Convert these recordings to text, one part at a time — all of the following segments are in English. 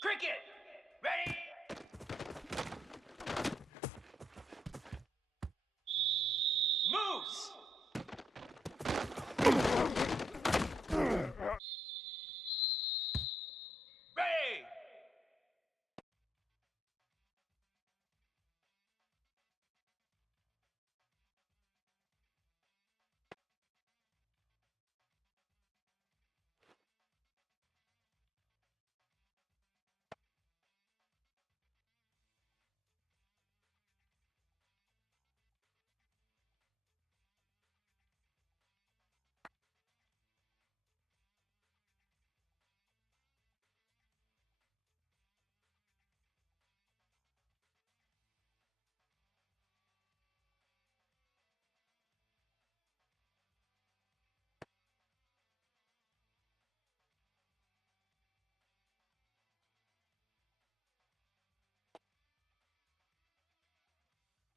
Cricket! Ready? Moose! Ready!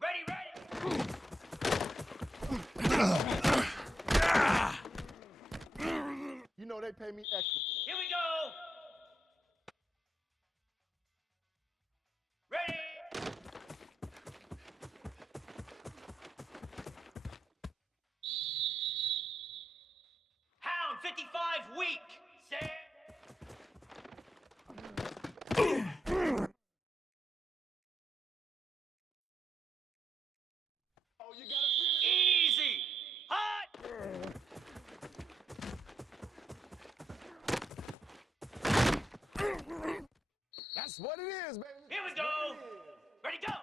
Ready, ready! You know they pay me extra. Here we go! Ready! Hound 55 weak! Set! Oh, you gotta finish. Easy! Hot! That's what it is, baby. Here we That's go! what it is. Ready, go!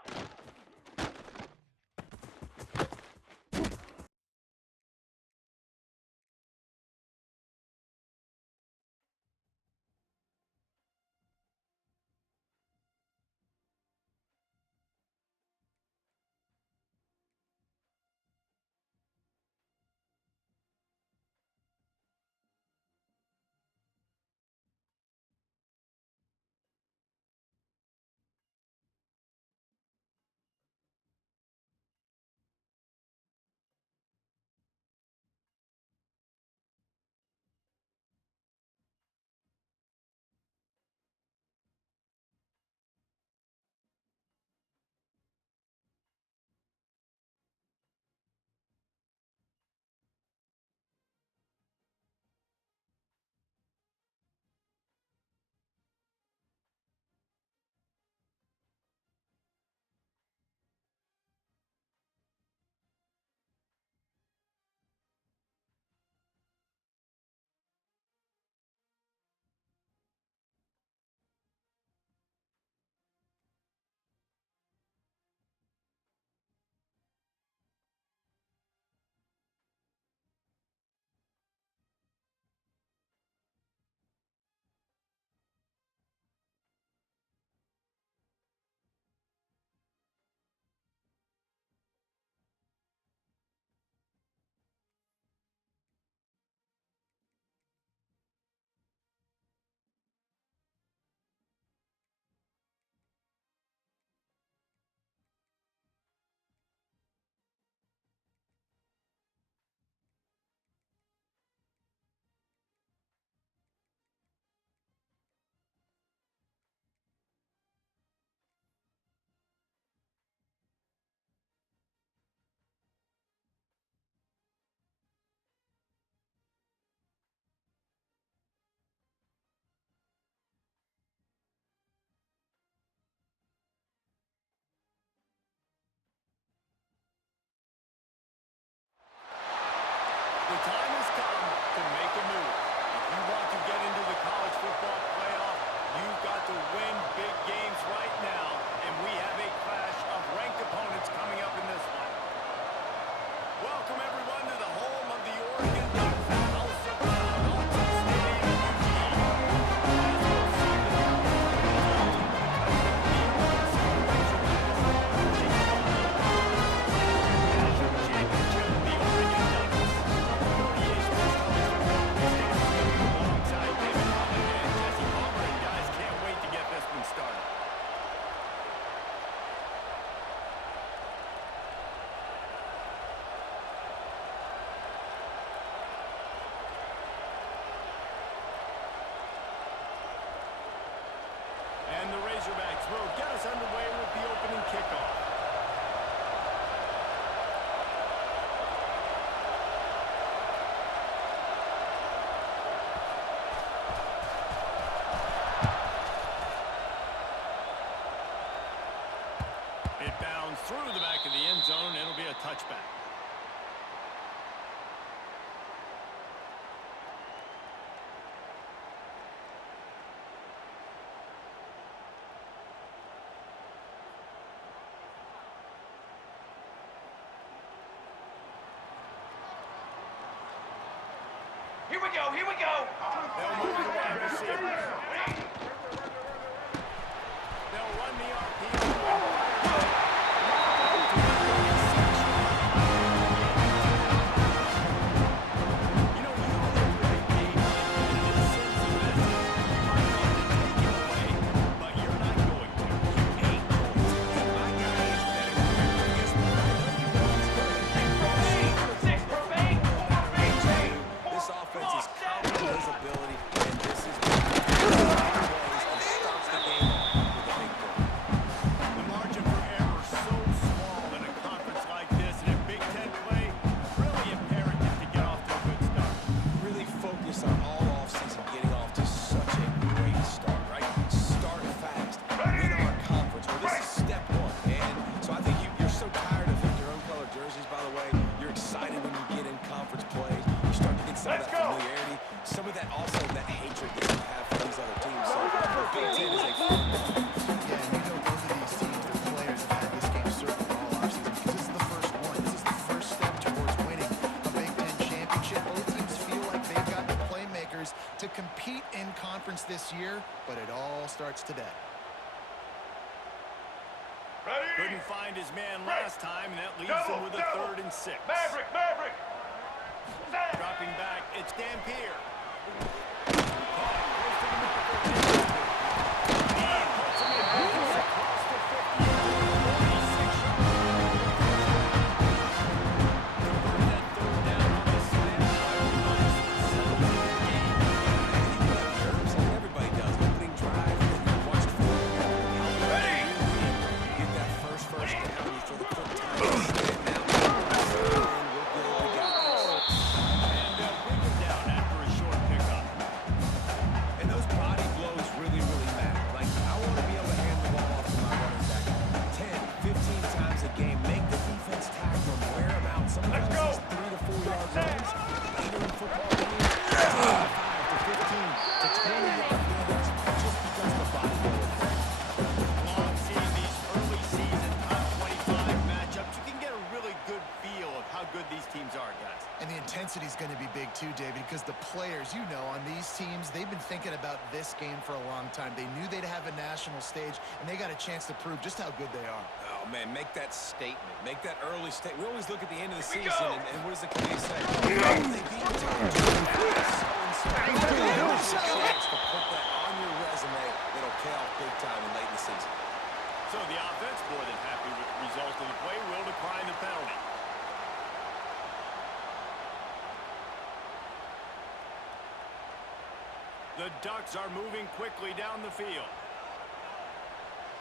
will get us underway with the opening kickoff. It bounds through the back of the end zone, and it'll be a touchback. Here we go, here we go. They'll move the wide receiver. They'll run the RPO. You know, you know they're really game and it sends a message. You might want to take it away, but you're not going to. You ain't going to. My guy is better than your biggest one. I know you know he's good. Six per eight, four per eight. This offense is confident in his ability, and this is what plays and starts the game off with a big play. The margin for error so small in a conference like this, and in Big Ten play, really imperative to get off to a good start. Really focus on all offseason getting off to such a great start, right? Start fast. Win our conference. Well, this is step one. And so I think you're so tired of your own color jerseys, by the way. You're excited when you get in conference plays. You start to get some of that familiarity. Some of that also, that hatred that you have for these other teams. So the Big Ten is a fun one. Yeah, and you know both of these teams, the players have had this game circled all offseason because this is the first one. This is the first step towards winning a Big Ten championship. Both teams feel like they've got the playmakers to compete in conference this year, but it all starts today. Couldn't find his man last time, and that leaves him with a 3rd and 6. Maverick. Dropping back, it's Dampier. Everybody does. Opening drive, then you watch the field. Ready. Get that first down, you throw the quick time. Stand down. We're good. We got this. And they'll bring him down after a short pickup. And those body blows really, really matter. Like, I want to be able to hand the ball off to my running back 10, 15 times a game. Make the defense tackle them, wear them out. Sometimes these 3 to 4 yard runs later in football games, 5 to 15 to 20 yard gains just because of the body blow effect. Love seeing these early season top 25 matchups. You can get a really good feel of how good these teams are, guys. And the intensity is going to be big too, David, because the players, you know, on these teams, they've been thinking about this game for a long time. They knew they'd have a national stage, and they got a chance to prove just how good they are. Oh, man, make that statement. Make that early statement. We always look at the end of the Here we season, go. and what does the committee say? Oh, they beat the top so-and-so. Here's a chance to put that on your resume that'll pay off big time and late in the season. So the offense, more than happy with the result of the play, will decline the penalty. The Ducks are moving quickly down the field.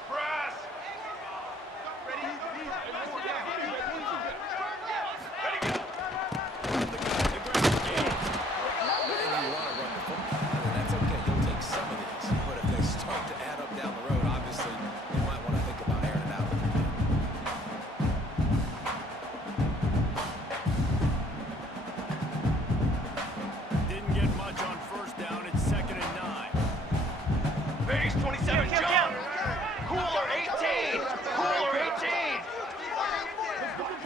Brass. The ground game. And you want to run the football, and that's okay. You'll take some of these. But if they start to add up down the road, obviously, you might want to think about airing it out a little bit. Didn't get much on first down. It's 2nd and 9. Base 27, jump. Cooler 18. Cooler 18. What do you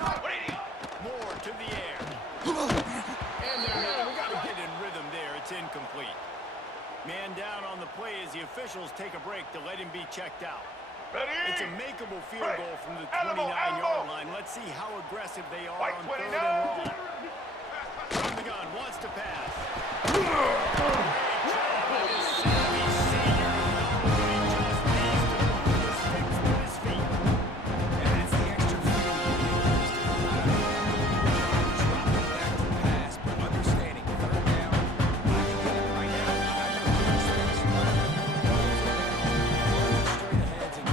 need? Moore to the air. And they're not going to get in rhythm there. It's incomplete. Man down on the play as the officials take a break to let him be checked out. Ready? It's a makeable field goal from the Animal, 29-yard animal. line. Let's see how aggressive they are White on 29. 3rd and long. From the gun, wants to pass. Great job by this savvy senior. He just needs to move the sticks with his feet. And that's the extra feel you get, Kristen. Dropping back to pass, but understanding 3rd down. I can get it right now. I got a space right in the middle. Runs it straight ahead and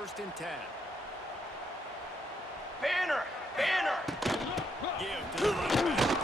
first and 10. Banner! Banner! Give to the running back.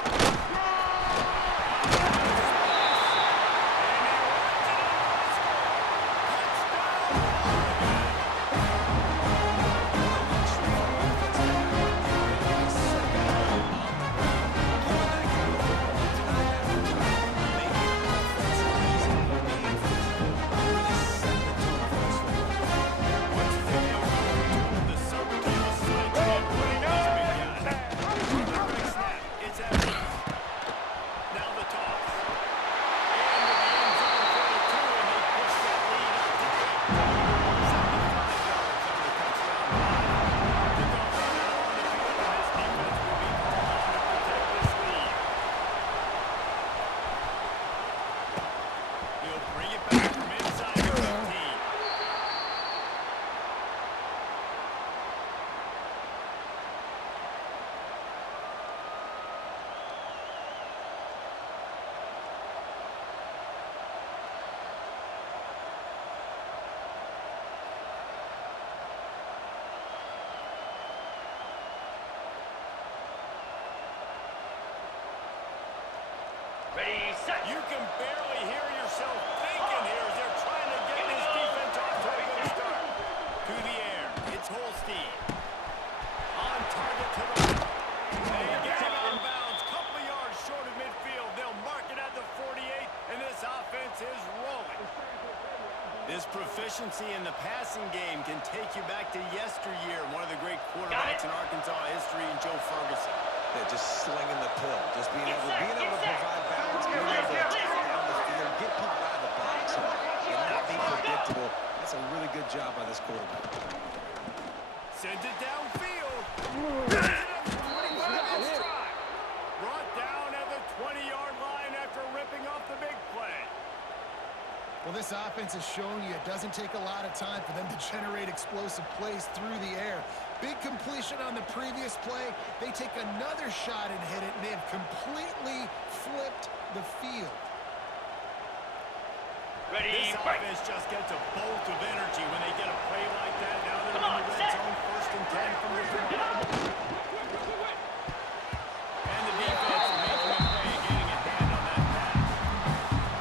Ready, set! You can barely hear yourself thinking here as they're trying to get this defense off to a good start. To the air, it's Holstein. On target to the right. They get him out of bounds. Couple of yards short of midfield. They'll mark it at the 48, and this offense is rolling. This proficiency in the passing game can take you back to yesteryear, one of the great quarterbacks in Arkansas history, and Joe Ferguson. They're just slinging the pill, just being able to provide balance, being able to attack down the field, get people out of the box, and not be predictable. That's a really good job by this quarterback. Sends it downfield. Brought down at the 20-yard line after ripping off the big play. Well, this offense has shown you it doesn't take a lot of time for them to generate explosive plays through the air. Big completion on the previous play. They take another shot and hit it, and they've completely flipped the field. Ready, This break! offense just gets a bolt of energy when they get a play like that. Now they're in the red zone, first and 10 from the 20. And the defense is making a play and getting a hand on that pass.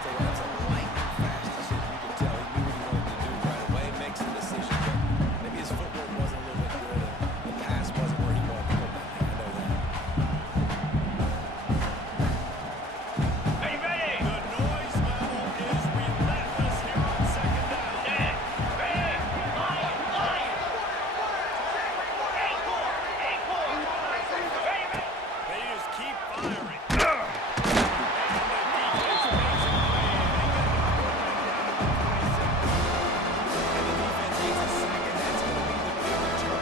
So that's a lightning fast decision. You can tell he knew what he wanted to do right away, makes the decision, but maybe his footwork wasn't a little bit good, and the pass wasn't where he wanted to put that. I know that. Ready, ready! The noise level is relentless here on second down. Set! Ready! Line! Line! Ankle! Ankle! Ready, ready! They just keep firing. And the defense makes a play. And the defense needs a second. That's going to be the big determining factor in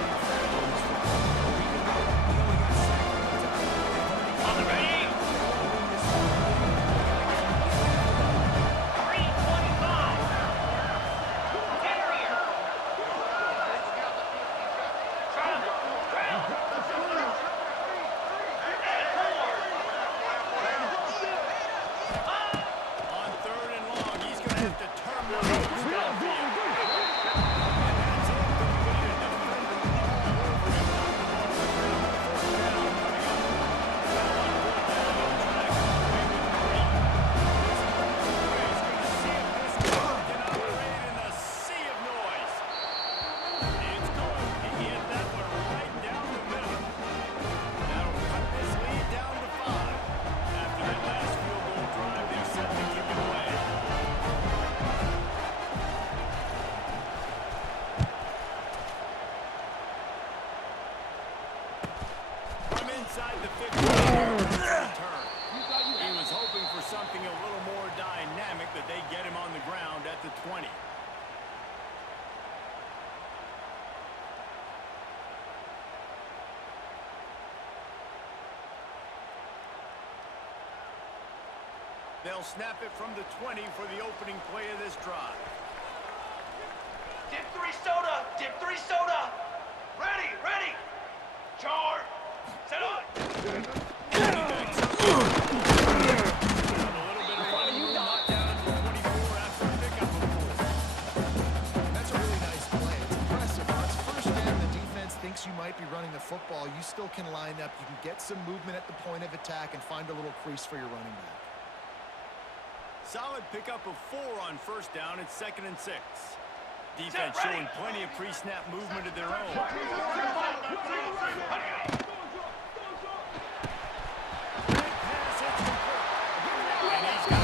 this football. He only got sacked one time. On the ready! 325! Carrier! Travel! Travel! On third and long, he's going to have to turn the nose downfield. And that's incomplete. A defender all over him. Knocked the ball to the ground. First down coming up. Now on fourth down, they'll try to come away with 3. This is going to see if this car can operate in the sea of noise. It's good. He hit that one right down the middle. That'll cut this lead down to 5. After that last field goal drive, they're set to kick it away. From inside the 50-yard return. He was hoping for something a little more dynamic, but they get him on the ground at the 20. They'll snap it from the 20 for the opening play of this drive. Dip 3 soda! Dip 3 soda! Ready! Ready! Charge! Set up! A little bit of running room, knocked down at the 24 after a pickup of 4. That's a really nice play. It's impressive, Mark. nickel can line up. You can get some movement at the point of attack and find a little crease for your running back. Solid pickup of 4 on first down. It's 2nd and 6. Defense showing plenty of pre-snap movement of their own. Great pass, it's complete. And he's got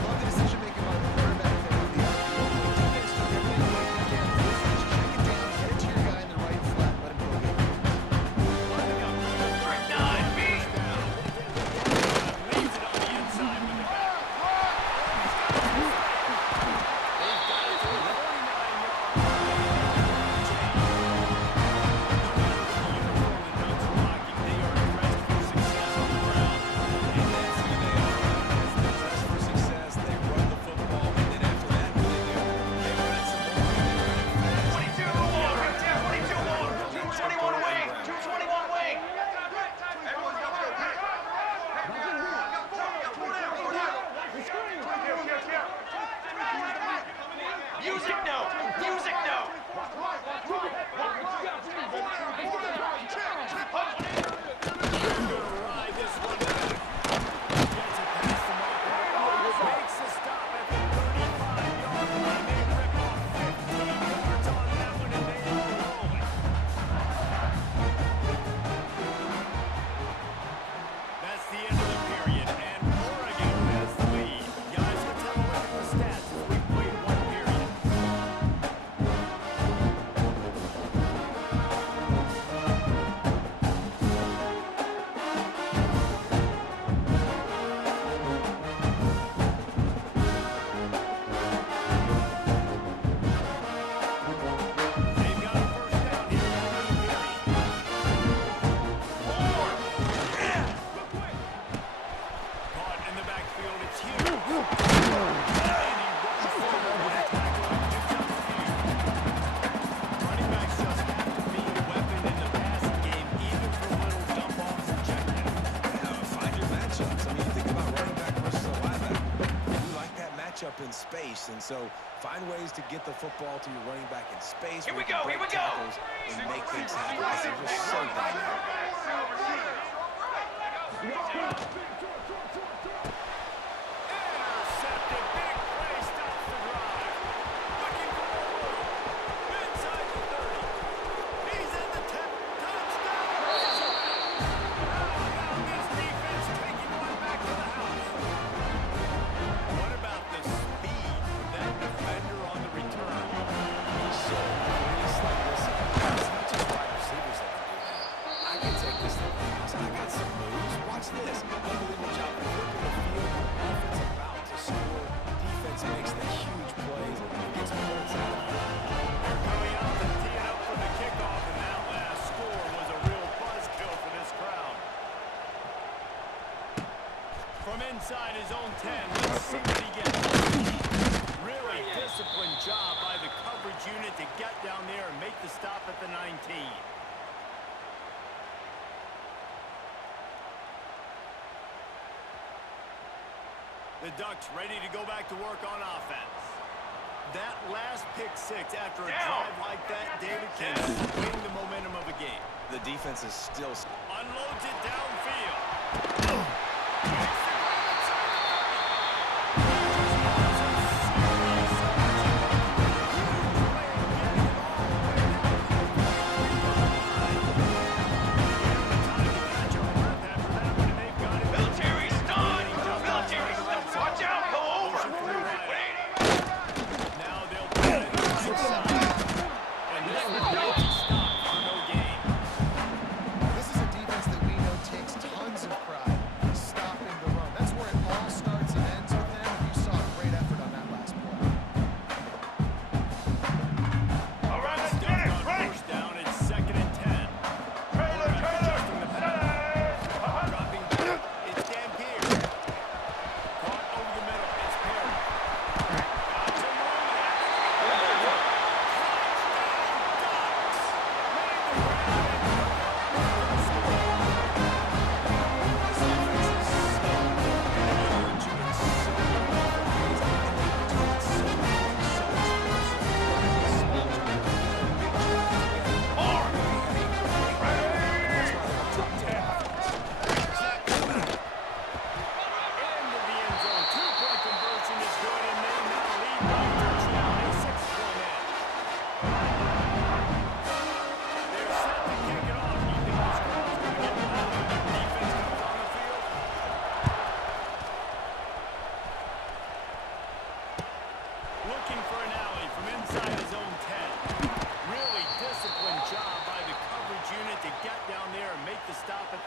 Love the decision-making by the quarterback there on the outfield. Defense took everything away from Cam. First, just check it down, get it to your guy in the right flat, let him go get it. lining up for the third down. First down. Leaves it on the inside with the back. They've got it to the 49-yard line. Music note! Music note! Ride this one out. Gets it past the marker. Makes a stop at the 35-yard line. They rip off 15 yards on that one, and they are rolling. That's the end of the period, and Oregon has the lead. Guys, let's have a look at the stats as we've played one period. They've got a first down here in the middle period. Caught in the backfield, it's huge. And he runs forward with a tackle and picks up the field. Running backs just have to be a weapon in the passing game, even for little dump-offs and check-downs. Find your matchups. I mean, you think about running back versus a linebacker. You like that matchup in space, and so find ways to get the football to your running back in space. Here where we you can go, here break we go. tackles and make things happen. Because they're just so dynamic. Intercepted, big play, stops the drive. Looking for more room. Inside the 30. He's in the 10. Touchdown! Razorbacks! How about this defense taking one back to the house? What about the speed of that defender on the return? He's so release like this. It's not just wide receivers that can do that. I can take this to the house. I got some moves. Watch this. Unbelievable job of flipping the field. Offense about to score. Defense makes the huge plays and gets points out of it. They're coming out to tee it up for the kickoff, and that last score was a real buzzkill for this crowd. From inside his own 10, let's see what he gets. Really disciplined job by the coverage unit to get down there and make the stop at the 19. The Ducks ready to go back to work on offense. That last pick six after a drive like that, David, can swing the momentum of a game. The defense is still... Unloads it downfield. Military stun! Military stun! Watch out! Go over! Now they'll put it inside. And this will not be stopped for no gain. This is a defense that we know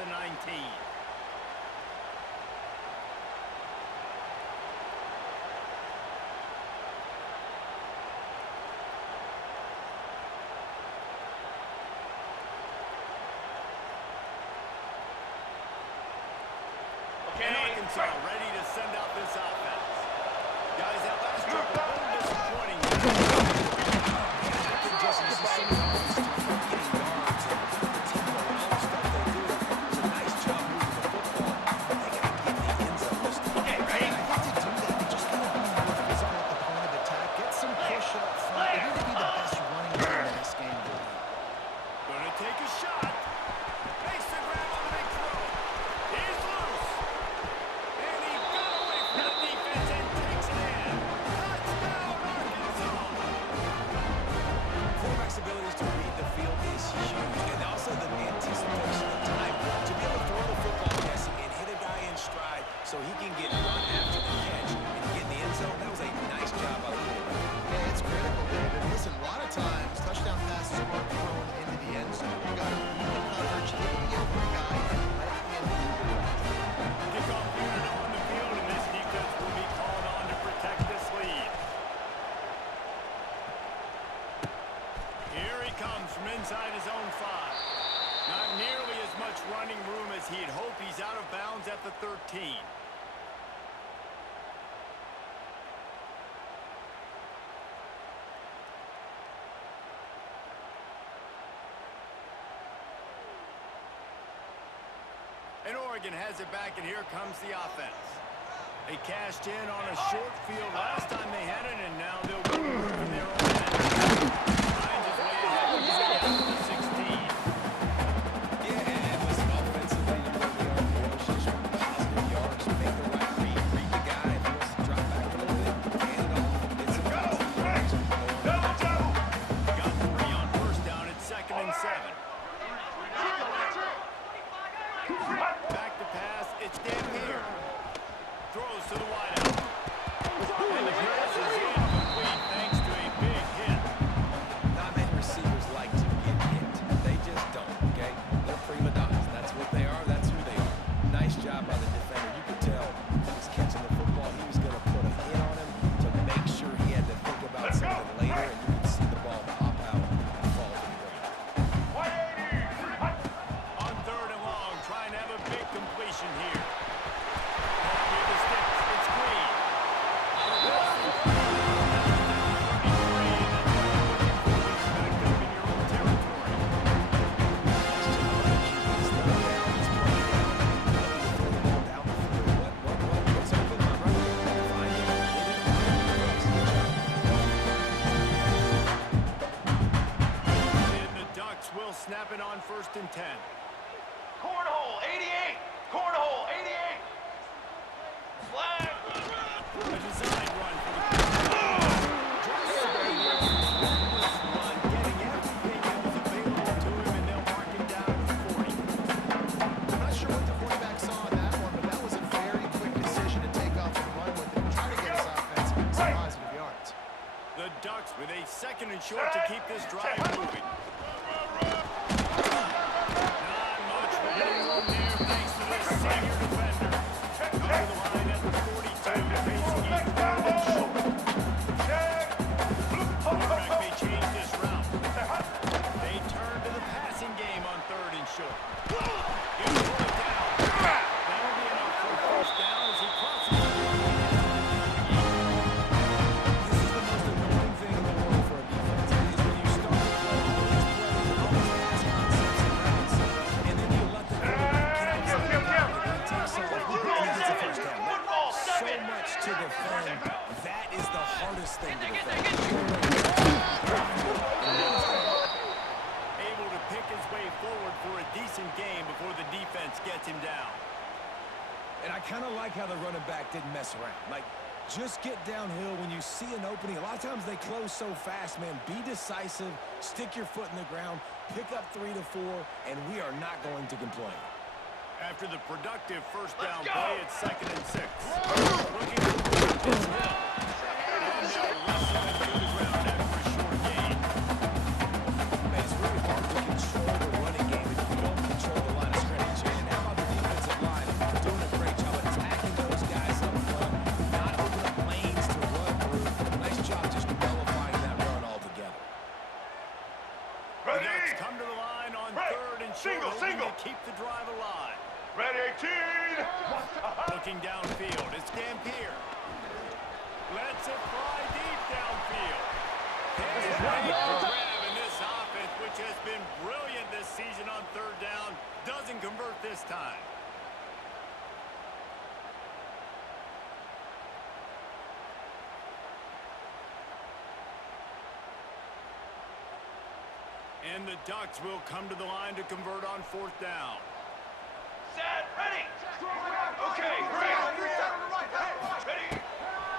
the 19. And Arkansas ready to send out this offense. Guys, that last drive was a little disappointing. I think, Jesse, you see so many offenses start getting yards and the tempo and all the stuff they do. It's a nice job moving the football. But they got to get in the end zone this time. Okay, ready? I think to do that, they just gotta be more physical at the point of attack. Get some push up front. They need to be the best running team in this game. Gonna take a shot. Makes the grab on the big throw. He's loose. And he got away from the defense and takes it in. Touchdown, Arkansas. Quarterback's abilities to read the field is huge, and also the anticipation of time to be able to throw the football guessing and hit a guy in stride so he can get run after the catch and get in the end zone. That was a nice job by the quarterback. Yeah, it's critical, David. Listen, a lot of times touchdown passes are thrown into the end zone. You got to read the coverage, hit the open guy, and let him do the rest. Kickoff unit on the field, and this defense will be called on to protect this lead. Here he comes from inside his own 5. Not nearly as much running room as he'd hoped. He's out of bounds at the 13. And Oregon has it back, and here comes the offense. They cashed in on a short field last time they had it, and now they'll go from their own end. Finds his way ahead to the 16. Yeah, and listen, offensively, you run the RPO, shoot some positive yards, make the right read the guy. If he wants to drop back a little bit, hand it off, get some positive yards. Got 3 on first down. It's 2nd and 7. Back to pass. It's Dan here. Throws to the wideout. And the pass is incomplete thanks to a big hit. Not many receivers like to get hit. They just don't, okay? They're prima donnas. That's what they are. That's who they are. Nice job by the defender. You could tell he was catching the football. He was going to put a hit on him to make sure he had to think about something later, and you could see the ball pop out and fall to the ground. On 3rd and long, trying to have a big completion here. Give the sticks. It's clean. And the Ducks will snap it on 1st and 10. Cornhole, 88. Cornhole, 88. Flag. A design run for the run, getting everything that was available to him, and they'll mark him down at the 40. I'm not sure what the quarterback saw on that one, but that was a very quick decision to take off and run with it and try to get his offense some positive yards. The Ducks with a 2nd and short to keep this drive moving. Not much running room there thanks to this senior defender. Over the line at the 42, facing a 3rd and short. Quarterback may change this route. They turn to the passing game on 3rd and short. He'll pull it down. That'll be enough for a first down as he crosses the line. This is the most annoying thing in the world for a defense, is when you start to play all these plays and all these pass concepts and routes, and then you let the quarterback get outside the pocket and he takes off and he gets a first down. So much to defend. That is the hardest thing to defend. Able to pick his way forward for a decent game before the defense gets him down. And I kind of like how the running back didn't mess around. Like, just get downhill when you see an opening. A lot of times they close so fast, man. Be decisive, stick your foot in the ground, pick up 3 to 4, and we are not going to complain. After the productive first down play, it's 2nd and 6. Looking for it's Hill. And they'll wrestle it to the ground after a short gain. Man, it's really hard to control the running game if you don't control the line of scrimmage. And how Looking downfield, it's Dampier. Lets it fly deep downfield. Can't make the grab in this offense, which has been brilliant this season on third down. Doesn't convert this time. And the Ducks will come to the line to convert on fourth down. Set, ready. Okay, great. Ready.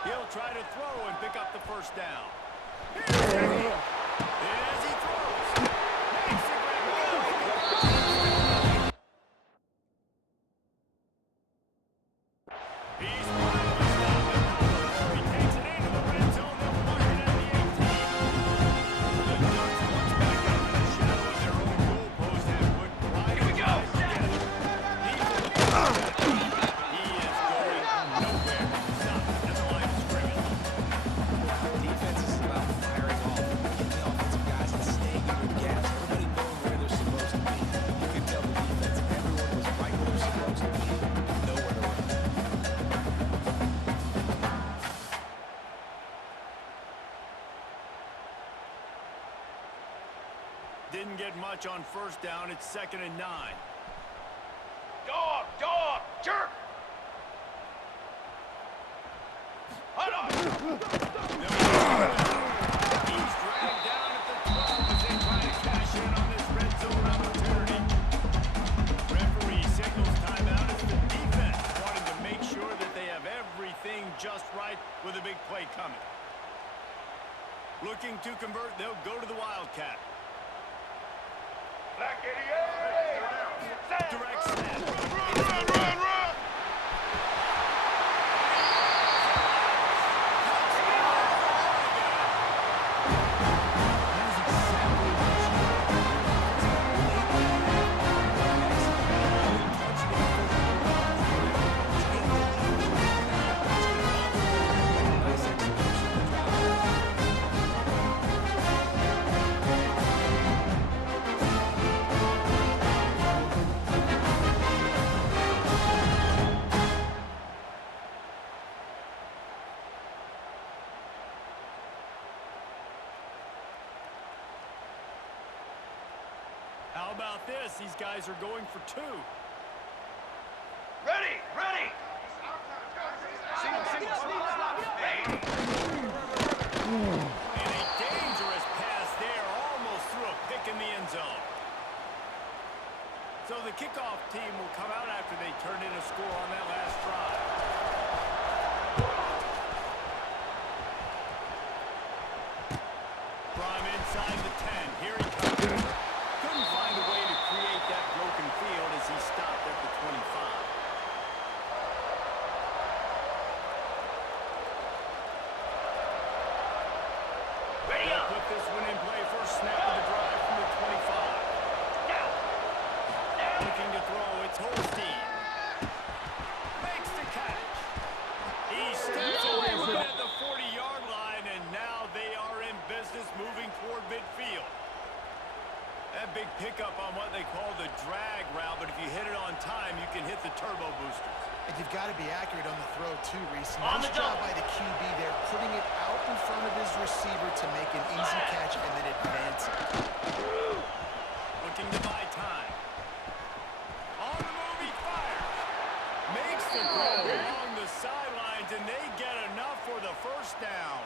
He'll try to throw and pick up the first down. And as he throws, makes the grab. He's finally stopped, and now before he takes it into the red zone, they'll mark it at the 18. The Ducks once back up in the shadow of their own goal post and put pride Here we go. together. He is going nowhere. Stop at the line of scrimmage. Defense is about firing off, getting the offensive guys and staying in their gaps. Everybody knowing where they're supposed to be. You could tell the defense, everyone was right where they're supposed to be. Nowhere to run. Didn't get much on first down. It's 2nd and 9. Dog, jerk. Hold on. He's dragged down at the 12 as they try to cash in on this red zone opportunity. Referee signals timeout as the defense wanting to make sure that they have everything just right with a big play coming. Looking to convert, they'll go to the Wildcat. Black 88. Direct snap. Run. How about this? These guys are going for 2. Ready. Single. Hey. And a dangerous pass there, almost threw a pick in the end zone. So the kickoff team will come out after they turned in a score on that last drive. From inside the 10, here he comes. Couldn't find a way to create that broken field as he stopped at the 25. Ready They'll up. put this one in play, first snap of the drive from the 25. Down. Looking to throw, it's Holstein. Makes the catch. He steps away from it at the 40-yard line, and now they are in business moving toward midfield. That big pickup on what they call the drag route, but if you hit it on time, you can hit the turbo boosters. And you've got to be accurate on the throw, too, Reese. On Nice the job double. by the QB there, putting it out in front of his receiver to make an easy catch and then advancing. Looking to buy time. On the move, he fires. Makes the throw along the sidelines, and they get enough for the first down.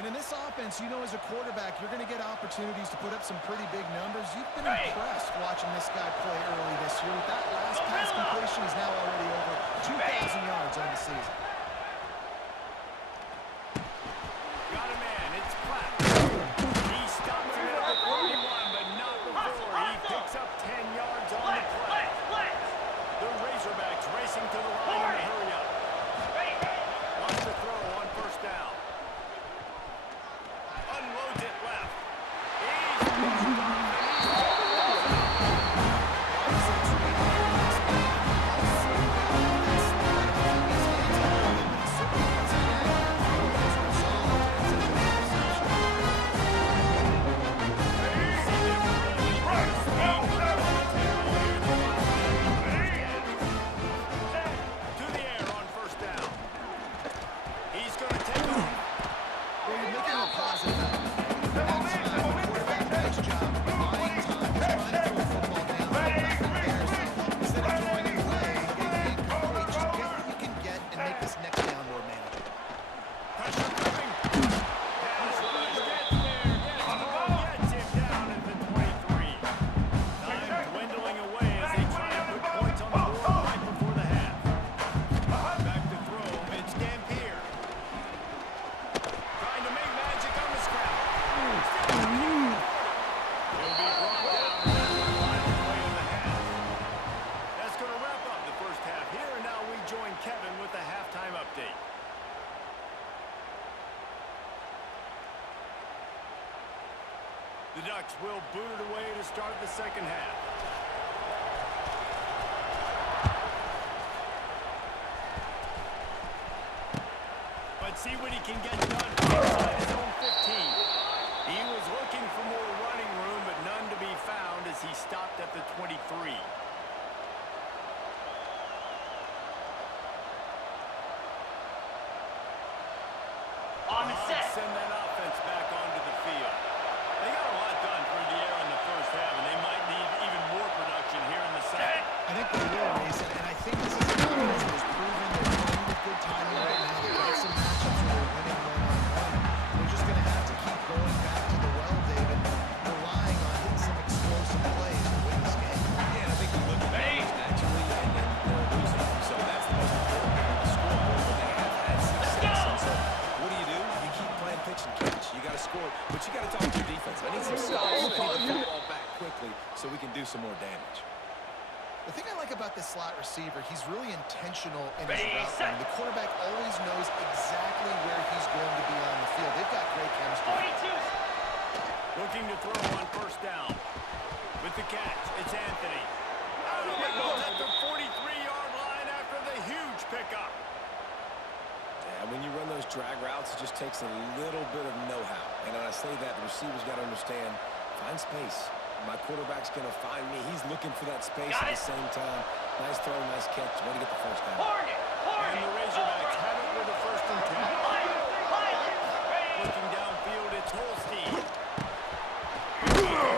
And in this offense, you know, as a quarterback, you're going to get opportunities to put up some pretty big numbers. You've been Hey. impressed watching this guy play early this year. With that last pass completion, he's now already over 2,000 yards on the season. Got a man, it's Platt. He stops it at the 41, but not before. He picks up 10 yards on the play. The Razorbacks racing to the line in a hurry up. Wants to throw on first down. Unloads it left. He's picked off, The Ducks will boot it away to start the second half. Let's see what he can get done inside his own 15. He was looking for more running room, but none to be found as he stopped at the 23. On the set. Send that offense back onto the field. They got a lot done through the air in the first half, and they might need even more production here in the second. I think they will, Mason, and I think this is a defense that has proven they're playing with good timing right now. They've got some matchups where they're winning one-on-one. They're just going to have to keep going back to the well, David, relying on hitting some explosive plays to win this game. Yeah, and I think you look at numbers naturally, and then they're losing. So that's the most important thing on the scoreboard. But they have had success. And so what do? You keep playing pitch and catch. You got to score, but you got to talk to your defense. I need some stops. I need the football back quickly so we can do some more damage. The thing I like about this slot receiver, he's really intentional in his Ready, route set. running. The quarterback always knows exactly where he's going to be on the field. They've got great chemistry. 42. Looking to throw on first down. With the catch, it's Anthony. Out of it goes at the 43-yard line after the huge pickup. Yeah, when you run those drag routes, it just takes a little bit of know-how. And when I say that, the receiver's got to understand, find space. My quarterback's going to find me. He's looking for that space Got at it. the same time. Nice throw, nice catch. Way to get the first down. Hornet. And Hornet. the Razorbacks have it with a first and 10. Ready. Looking downfield, it's Holstein.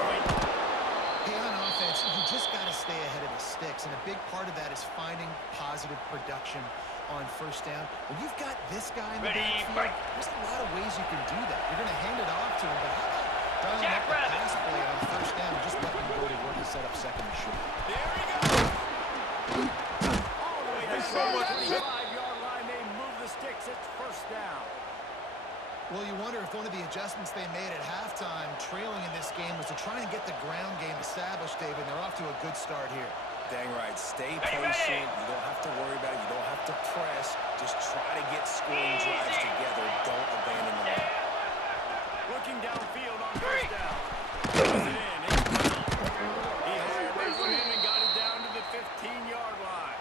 Hey, on offense, you just got to stay ahead of the sticks, and a big part of that is finding positive production on first down. When you've got this guy in the Ready, backfield, break. there's a lot of ways you can do that. You're going to hand it off to him, but how about dialing Jack up the Rabbit. pass play on first down and just letting him go to work to set up second and short? There he goes. All the way to the 35-yard line. They move the sticks. It's first down. Well, you wonder if one of the adjustments they made at halftime, trailing in this game, was to try and get the ground game established, David. They're off to a good start here. Dang right. Stay Ready, patient. ready. You don't have to worry about it. You don't have to press. Just try to get scoring drives Easy. together. Don't abandon the run. Looking downfield on first down. Throws it in. It's Brown. He had this one in and got it down to the 15-yard line.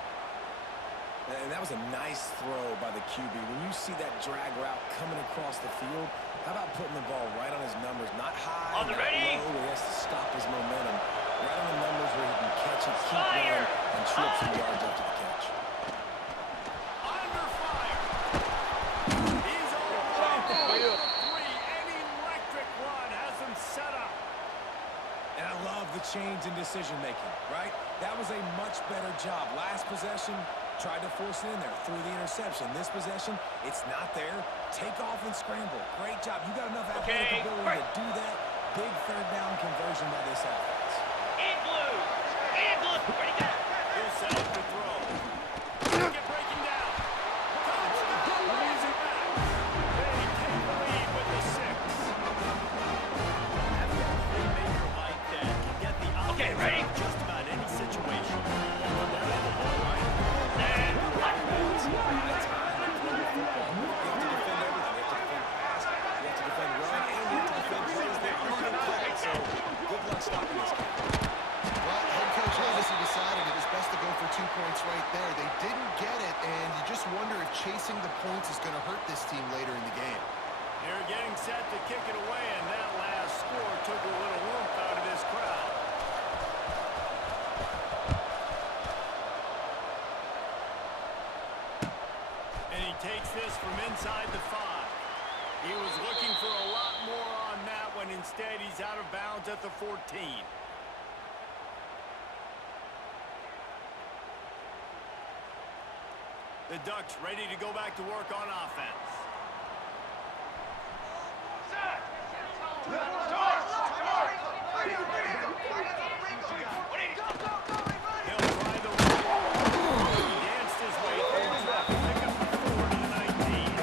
And that was a nice throw by the QB. When you see that drag route coming across the field, how about putting the ball right on his numbers? Not high, On the not ready. low, where he has to stop his momentum. Right on the numbers where he can catch it, keep Fire. running, and chew up some yards after the catch. Under fire. He's all the way down to the 3. An electric run has him set up. And I love the change in decision-making, right? That was a much better job. Last possession, tried to force it in there, threw the interception. This possession, it's not there. Take off and scramble. Great job. You got enough athletic Okay, ability break. to do that. Big third down conversion by this offense. In blue. In blue. Ready, go. He'll set up the throw. Get breaking down. Touchdown. Razorbacks. They take the lead with the 6. Having a playmaker like that can get the offense Okay, ready? out of just about any situation. Right. Stand. It's the right time to throw the football. You have to defend everything. You have to defend pass, you have to defend run, and you have to defend plays that aren't going to play. So good luck stopping this guy. Well, head coach obviously decided it was best to go for 2 points right there. They didn't get it, and you just wonder if chasing the points is going to hurt this team later in the game. They're getting set to kick it away, and that last score took a little warmth out of this crowd. And he takes this from inside the 5. He was looking for a lot more on that one. Instead, he's out of bounds at the 14. The Ducks ready to go back to work on offense. They'll try the run. He danced his way through traffic. Pick up the 4 to the 19.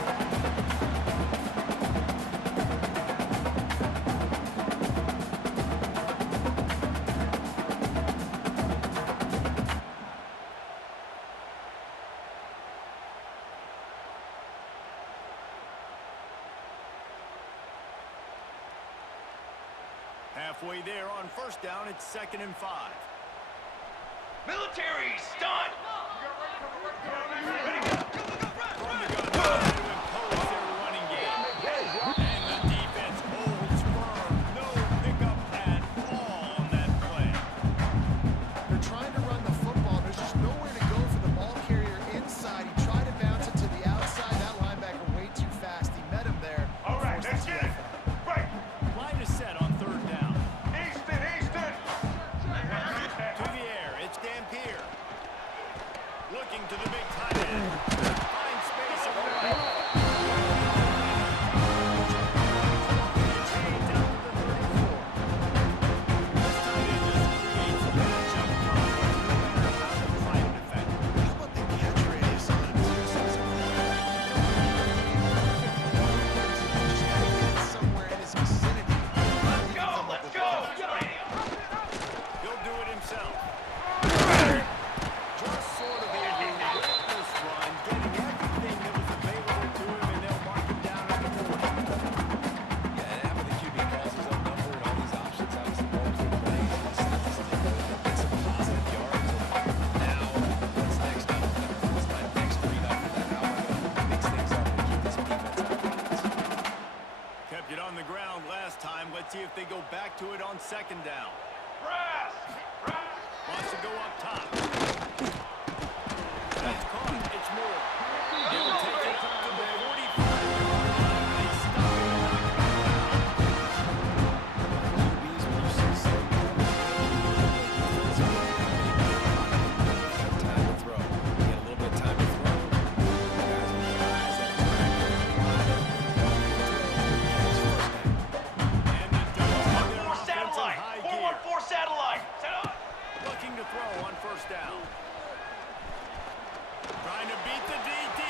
Halfway there on first down, it's 2nd and 5. Military stunt. Ready, go. From the gun, trying to impose their running game. And the defense holds firm. No pickup at all on that play. They're trying to run the football. There's just nowhere to go for the ball carrier inside. He tried to bounce it to the outside. That linebacker way too fast. He met him there. All right, Forced let's the get it. TFL. Right. Line is set on 3rd down. Easton. To the air, it's Dampier. Looking to the big tight end. Finds space on the right. Chains out to the 34. This tight end just creates a matchup problem no matter how they try to defend. How about the catch radius on him, too? So it's just gotta get somewhere in his vicinity. Let's go. He'll do it himself. Just sort of a relentless run, getting everything that was available to him, and they'll mark him down at the 40. Yeah, and after the QB calls his own number and all these options, obviously multiple plays, and some positive yards. Now, what's next up? What's my next read after that? How am I going to mix things up and keep this defense on defense? Kept it on the ground last time. Let's see if they go back to it on 2nd down. Brass. Wants to go up top. That's caught. It's Moore. He'll take it up to the 45-yard line. They stop him and knock him out. QBs, when you see some time to throw. You get a little bit of time to throw. Guys with their eyes that track, wide open, catch first down. And the Ducks have their 1-4 offense in satellite. high gear. 4-1-4 satellite. Set up. Looking to throw on 1st down. Trying to beat the DD.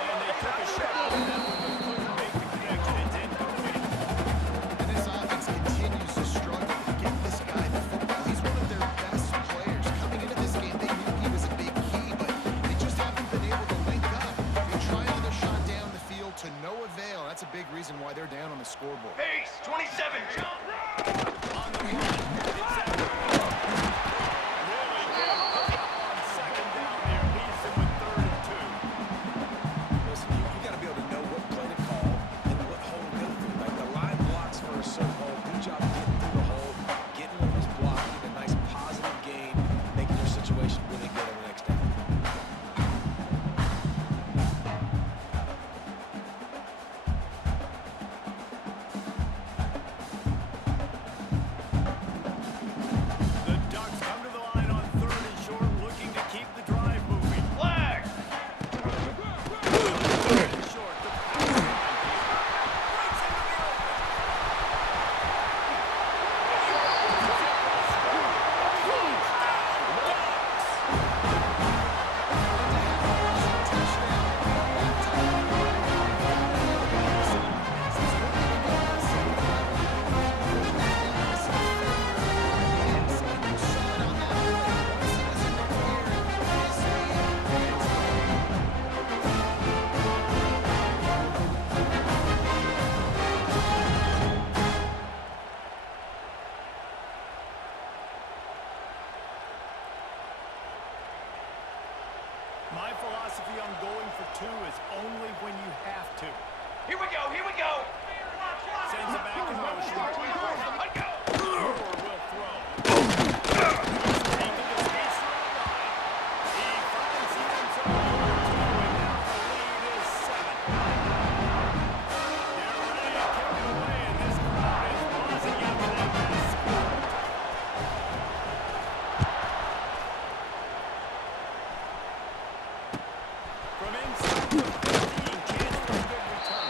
And they took a shot at that one, but couldn't make the connection. It's incomplete. And this offense continues to struggle to get this guy the football. He's one of their best players. Coming into this game, they knew he was a big key, but they just haven't been able to link up. They try another shot down the field to no avail. That's a big reason why they're down on the scoreboard. Pace. 27. Jump. On the run. It's that really good pickup on 2nd down there. Leaves them with 3rd and 2. Listen, you got to be able to know what play to call and what hole to go through. Like the line blocks for a certain hole. Good job getting through the hole, getting what was blocked, getting a nice positive gain, making your situation really good on the next down. The Ducks come to the line on 3rd and short, looking to keep the drive moving. Flag. 3rd and short. The pass line here. Breaks into the open. My philosophy on going for 2 is only when you have to. Here we go. Sends it back in motion. Let go. Moore will throw. He's taken the space around line. He finds the end zone for 2, and now the lead is 7. They're ready to kick it away, and this crowd is buzzing after that last score. From inside the 15, chance for a good return.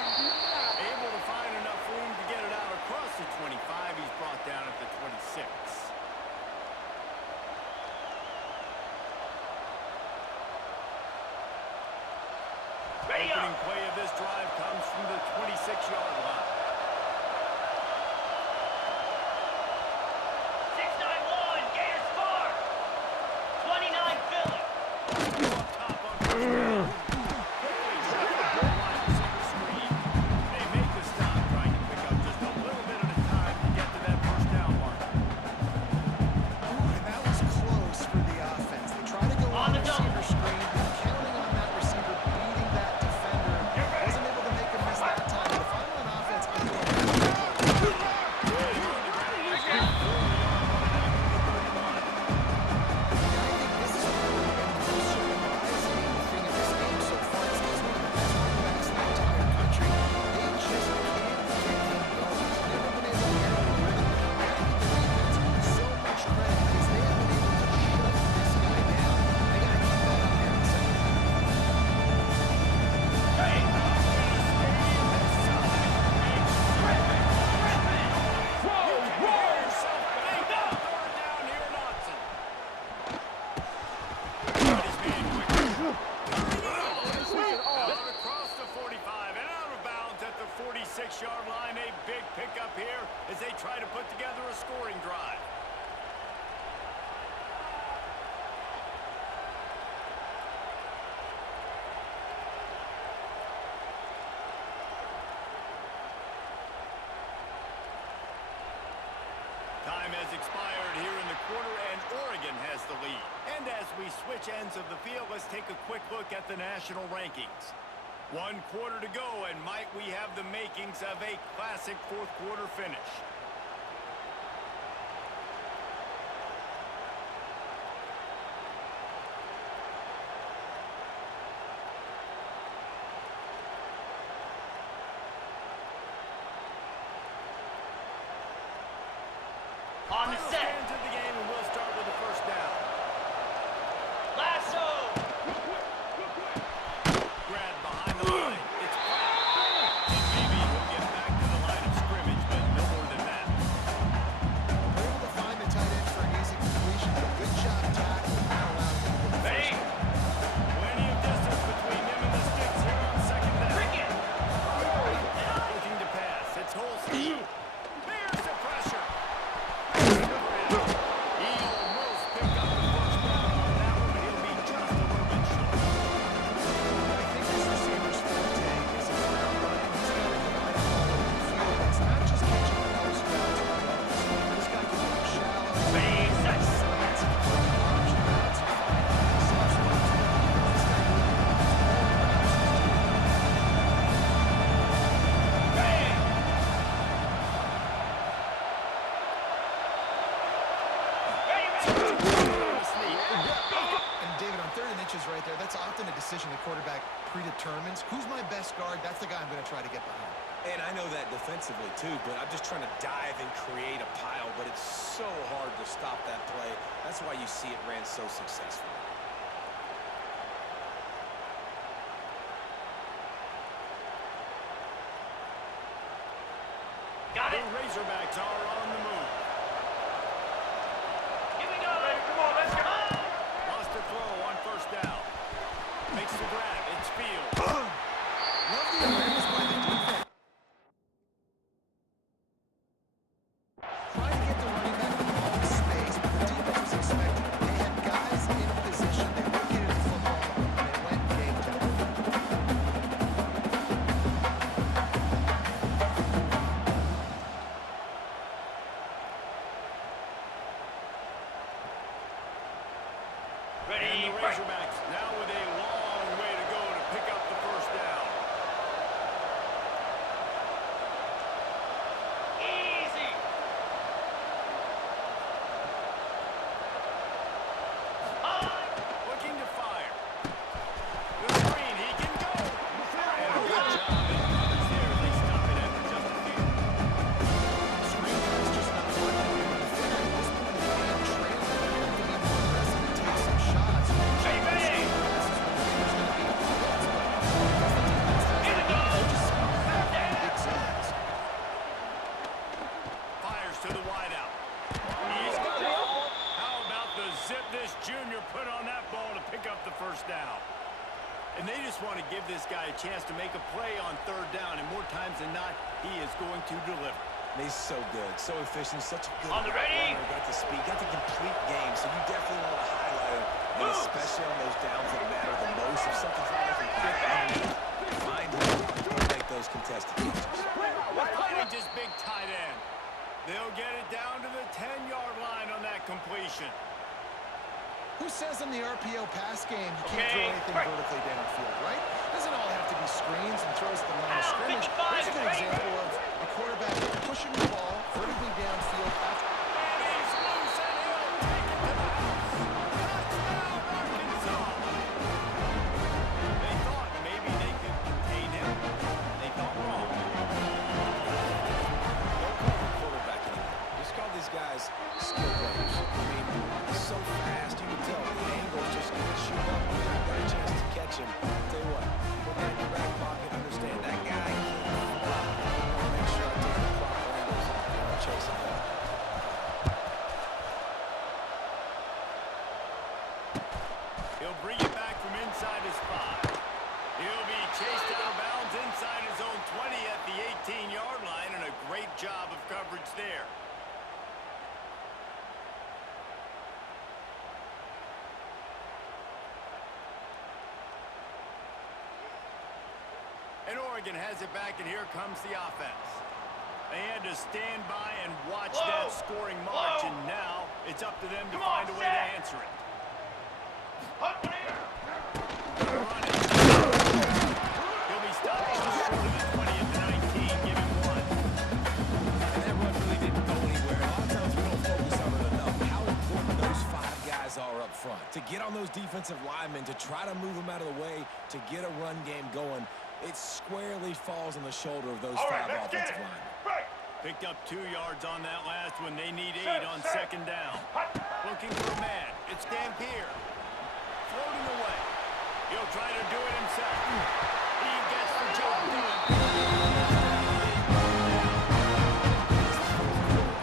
Able to find enough room to get it out across the 25. He's brought down at the 26. Ready Opening up. play of this drive comes from the 26-yard line. 691. Gators far. 29 Philly. Up top on first down. Quickly shot out the wide receiver screen. They make the stop, trying to pick up just a little bit at a time to get to that first try to put together a scoring drive. Time has expired here in the quarter, and Oregon has the lead. And as we switch ends of the field, let's take a quick look at the national rankings. 1 quarter to go, and might we have the makings of a classic fourth quarter finish. On the set. Into the game, and we'll start with the first down. Lasso. Grab behind the line. It's flat. And maybe he'll get back to the line of scrimmage, but no more than that. They're able to find the tight end for an easy completion. A good job tackling that allowed him to get the Ready? first down. Plenty of distance between him and the sticks here on second down. Cricket. Looking to pass. It's Holstein. There's the pressure. He almost picked up the first down on that one, but he'll be just a little bit short. I think this receiver's forte is his route running. He's got to combine it all over the field. It's not just catching the post routes or runs. He's got to go shallow. Ready, set. Slants, option routes, and find soft spots. This guy really knows all the routes. Ready. And David, on 3rd and inches right there, that's often a decision the quarterback predetermines. Who's my best guard? That's the guy I'm going to try to get behind. And I know that defensively too, but I'm just trying to dive and create a pile, but it's so hard to stop that play. That's why you see it ran so successfully. Got The it. Razorbacks are on the move. Here we go. Come on, let's go. Lost a throw on first down. Makes the grab. It's Fields. Love the awareness by the defense. Trying to get the running back the ball in space, but the defense was expecting it. They had guys in position. They located the football, and they went and gave it to them. Ready, And the break. Razorbacks now with a long way to go to pick up the first down. Easy. Looking to fire. The screen, he can go. And a good job in coverage there. They stop it after just a few. Screen pass just not working. The figure at this point of the game, trailing, they're going to have to be more aggressive and take some shots. Ready, ready. This is when the game's going to be blitz, but because the defense has Here we the go. lead, they just spot out in big zones. Fires to the wideout. He's got it. How about the zip this junior put on that ball to pick up the first down? And they just want to give this guy a chance to make a play on 3rd down, and more times than not, he is going to deliver. And he's so good, so efficient, such a good On the ready. runner. Got the speed, got the complete game, so you definitely want to highlight him, and Move. especially on those downs that matter the most. If something's not looking quick, find him and make those contested catches. Finding just big tight end. They'll get it down to the 10-yard line on that completion. Who says in the RPO pass game you can't Okay, throw anything break. vertically downfield, right? Doesn't all have to be screens and throws at the line of Ow, scrimmage. 55, There's a good break. example of a quarterback pushing the ball vertically downfield after And he's loose, and he'll take it to the house. Touchdown, Arkansas. They thought maybe they could contain him. They thought wrong. Don't call him quarterback anymore. Just call these guys skill players. I mean, so fast, you can tell the angle's just going to shoot up. You're not got a chance to catch him. Tell you what, put that in your back pocket. Understand that guy can fly. Make sure I take the proper angles when I'm chasing him. He'll bring it back from inside his 5. He'll be chased out of bounds runs inside his own 20 at the 18-yard line, and a great job of coverage there. And Oregon has it back, and here comes the offense. They had to stand by and watch that scoring march, and now it's up to them to find a way to answer it. He'll be stopped just short of the 20 at the 19, giving one. And that run really didn't go anywhere. A lot of times we don't focus on it enough. How important those 5 guys are up front. To get on those defensive linemen, to try to move them out of the way, to get a run game going, it squarely falls on the shoulder of those 5 offensive linemen. Picked up 2 yards on that last one. They need 8 on second down. Looking for a man. It's Dampier. Floating away. He'll try to do it himself. He gets the job done.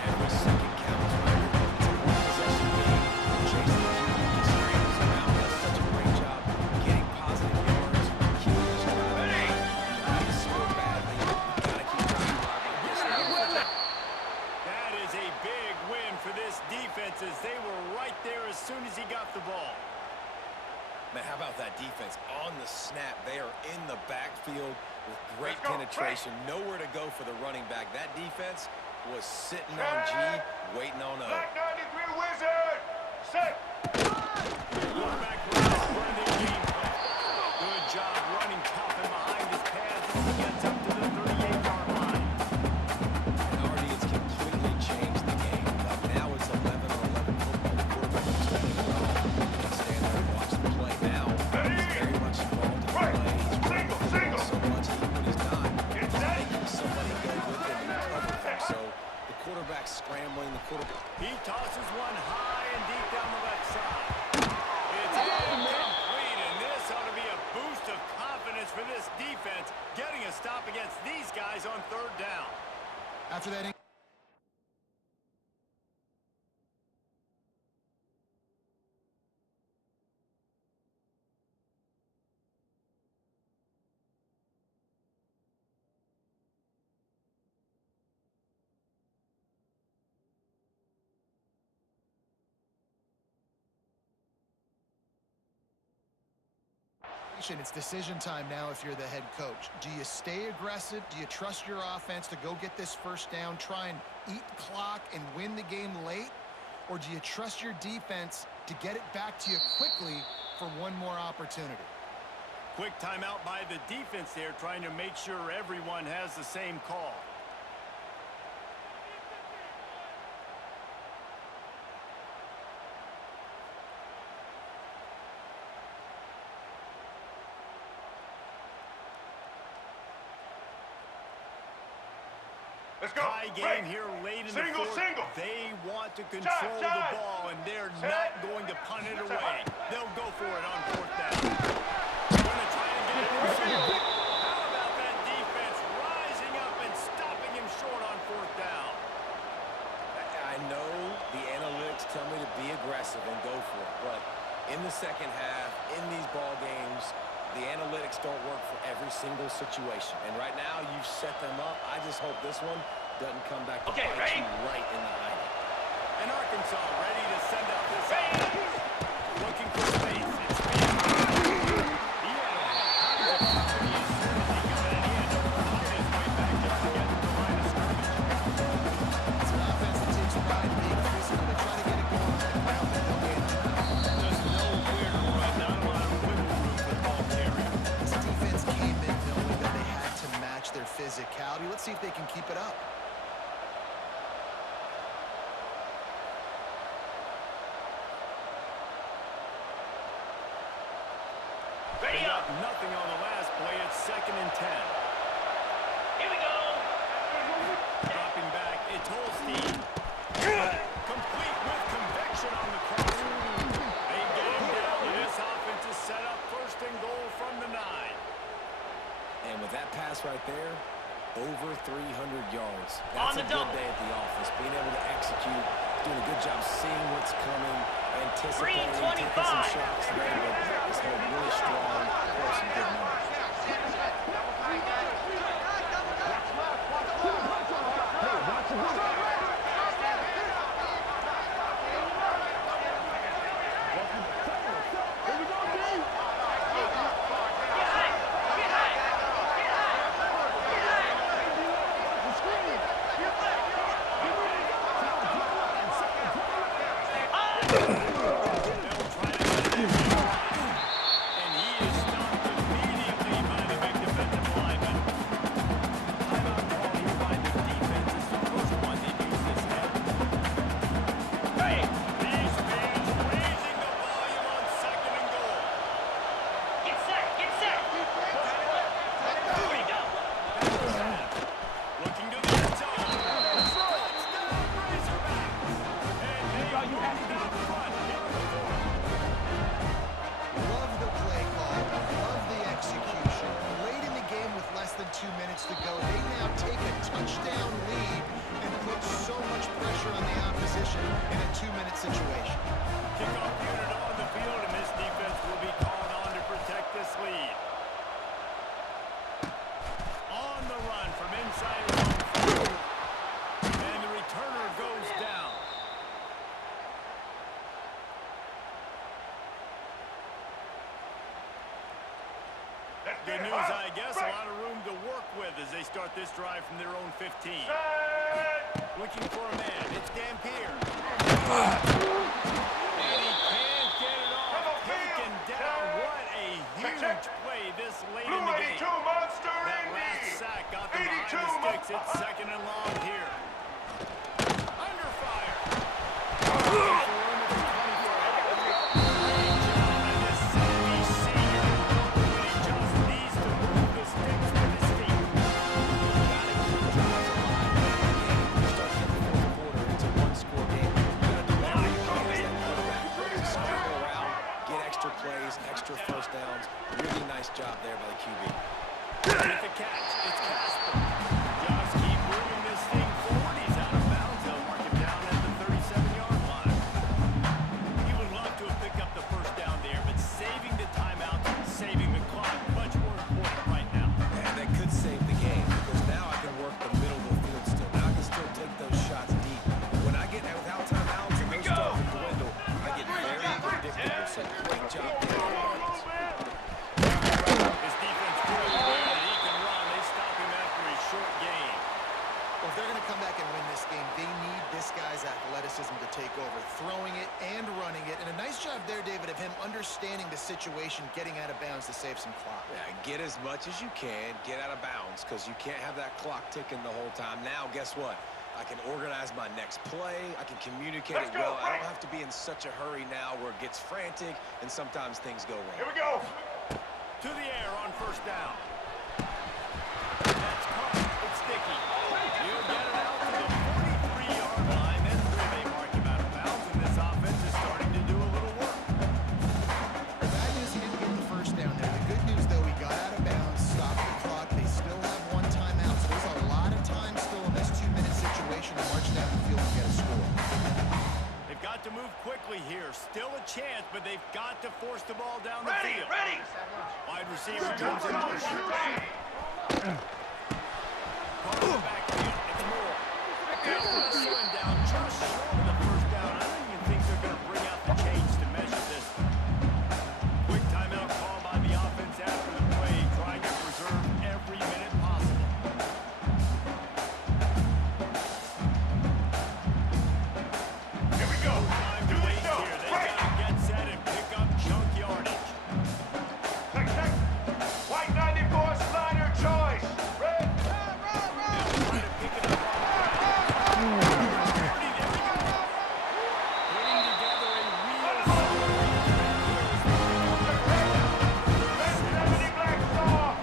Every second counts, right? It's a one-possession game. Chasing the QB, scrambles around, does such a great job getting positive yards, keeping this drive alive. You need to score badly. You gotta keep driving alive like this. That is a big win for this defense as they were right there as soon as he got the ball. Man, how about that defense? On the snap, they are in the backfield with great penetration. Nowhere to go for the running back. That defense was sitting on G, waiting on O. Black 93 Wizard! Set! Quarterback runs for the game plan. Good job running tough and behind his pads as he gets up to the 38-yard line. And already it's completely changed the game. Like now it's 11-on-11 football. The quarterback is standing well. Stand there and watch the play now. He's very much involved in the play. He's running the football so much even when he's not. He's making somebody go with him and cover him. So the quarterback's scrambling. The quarterback. He tosses one high and deep down the left side. It's incomplete, and this ought to be a boost of confidence for this defense, getting a stop against these guys on third down. After that. It's decision time now if you're the head coach. Do you stay aggressive? Do you trust your offense to go get this first down, try and eat the clock and win the game late? Or do you trust your defense to get it back to you quickly for one more opportunity? Quick timeout by the defense there, trying to make sure everyone has the same call. Let's go! Tie game here late in the fourth. They want to control the ball, and they're not going to punt it away. They'll go for it on fourth down. They're going to try to get it in. How about that defense rising up and stopping him short on fourth down? I know the analytics tell me to be aggressive and go for it, but in the second half, in these ball games, the analytics don't work for every single situation. And right now, you've set them up. I just hope this one doesn't come back to bite you right in the eye. And Arkansas ready to send out this offense. Looking for space. It's speed. He had all kinds of company as soon as he got it. He had to fight his way back just to get to the line of scrimmage. It's an offense that takes pride in being physical. They try to get it going on the ground, but they'll gain it. Just nowhere to run. Not a lot of wiggle room for the ball carrier. This defense came in knowing that they had to match their physicality. Let's see if they can keep it up. They got nothing on the last play. It's 2nd and 10. Here we go! Dropping back. It's Holstein. Complete with conviction on the crosser. They get him down, and this offense is set up 1st and goal from the 9. And with that pass right there, over 300 yards. That's a good day at the office. Being able to execute, doing a good job seeing what's coming, anticipating, taking some shots there, but just hold really strong, throw some good numbers. Good news, I guess. A lot of room to work with as they start this drive from their own 15. Looking for a man. It's Dampier. And he can't get it off. Taken down. What a huge play this late in the game. That last sack got them behind the sticks. It's second and long here. Under fire. Great job by this Sammy senior. He just needs to move the sticks with his feet. Gotta keep drives alive. Start the fourth quarter. It's a one-score game. You gotta do everything you can as that quarterback to scramble around, get extra plays, extra first downs. Really nice job there by the QB. With the catch, it's Casper. Just keep moving this thing forward. He's out of bounds. They'll mark him down at the 37-yard line. He would love to have picked up the first down there, but saving the timeout, saving the clock, much more important right now. And that could save the game because now I can work the middle of the field still. Now I can still take those shots deep. When I get without timeouts and those start to dwindle, I get very predictable. So great job there on Barnes. His defense proved that he can run. They stop him after a short gain. Well, if they're going to come back and win this game, they need this guy's athleticism to take over, throwing it and running it. And a nice job there, David, of him understanding the situation, getting out of bounds to save some clock. Yeah, get as much as you can, get out of bounds because you can't have that clock ticking the whole time. Now, guess what? I can organize my next play. I can communicate it well. I don't have to be in such a hurry now where it gets frantic and sometimes things go wrong. Here we go. To the air on first down. That's caught. It's sticky. He'll get it out to the 43-yard line. That's where they mark him out of bounds, and this offense is starting to do a little work. The bad news, he didn't get the first down there. The good news, though, he got out of bounds, stopped the clock. They still have one timeout, so there's a lot of time still in this 2-minute situation to march down the field and get a score. They've got to move quickly here. Still a chance, but they've got to force the ball down the Ready, field. ready. Wide receiver comes in motion. Call the backfield. It's Moore. They're wrestling down just short of the first down. I don't even think they're going to bring out the chains to measure this. Quick timeout call by the offense after the play, trying to preserve every minute possible. Here we go. Time to Do the waste show. here. They've Break. got to get set and pick up chunk yardage. Check. White 94 slider choice. Red. Trying to pick it up on the ground. There we go. Putting together a real Red 70 black star.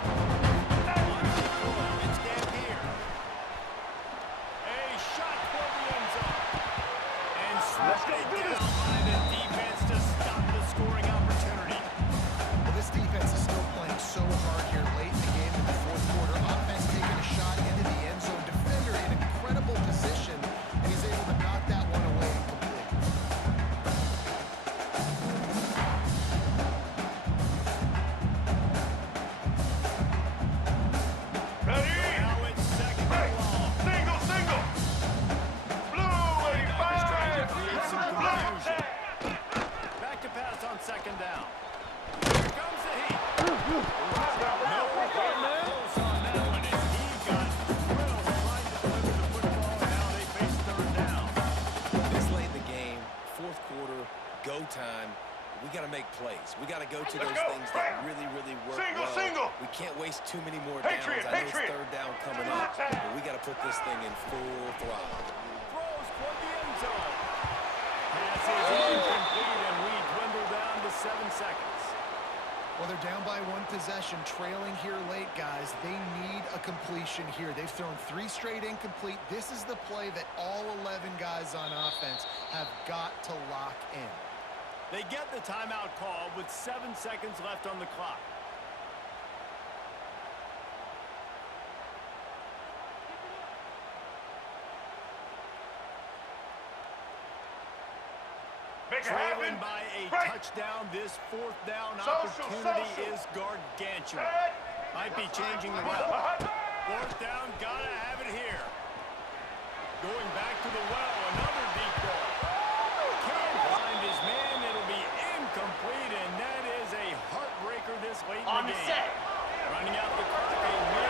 It's Dampier. A shot for the end zone. And swatted down by the defense to stop the scoring opportunity. Well, this defense is still playing so hard here late in the game in the fourth quarter. Offense taking a shot into the end zone. Defender in incredible position, and he's able to knock that one away and complete. Ready. Now it's second and long. Single. Blue Packers trying to 85. create some Black confusion. 10. Back to pass on second down. Here comes the heat. No close on that one as he got drilled trying to deliver the football, and now they face third down. This late in the game, fourth quarter, go time. We got to make plays. We got to go to Let's those go. things that really, really work Single. We can't waste too many more Patriot, downs. I know it's Patriot. third down coming up, but we got to put this thing in full throttle. Throws toward the end zone. Pass is incomplete, and we dwindle down to 7 seconds. Well, they're down by one possession, trailing here late, guys. They need a completion here. They've thrown 3 straight incomplete. This is the play that all 11 guys on offense have got to lock in. They get the timeout call with 7 seconds left on the clock. Make it Trailing happen. by a Break. touchdown, this fourth down Social. opportunity is gargantuan. Red. Might be changing the route. Fourth down, gotta have it here. Going back to the well, another deep ball. Can't find his man, it'll be incomplete, and that is a heartbreaker this late in On the the game. set. Running out the clock, a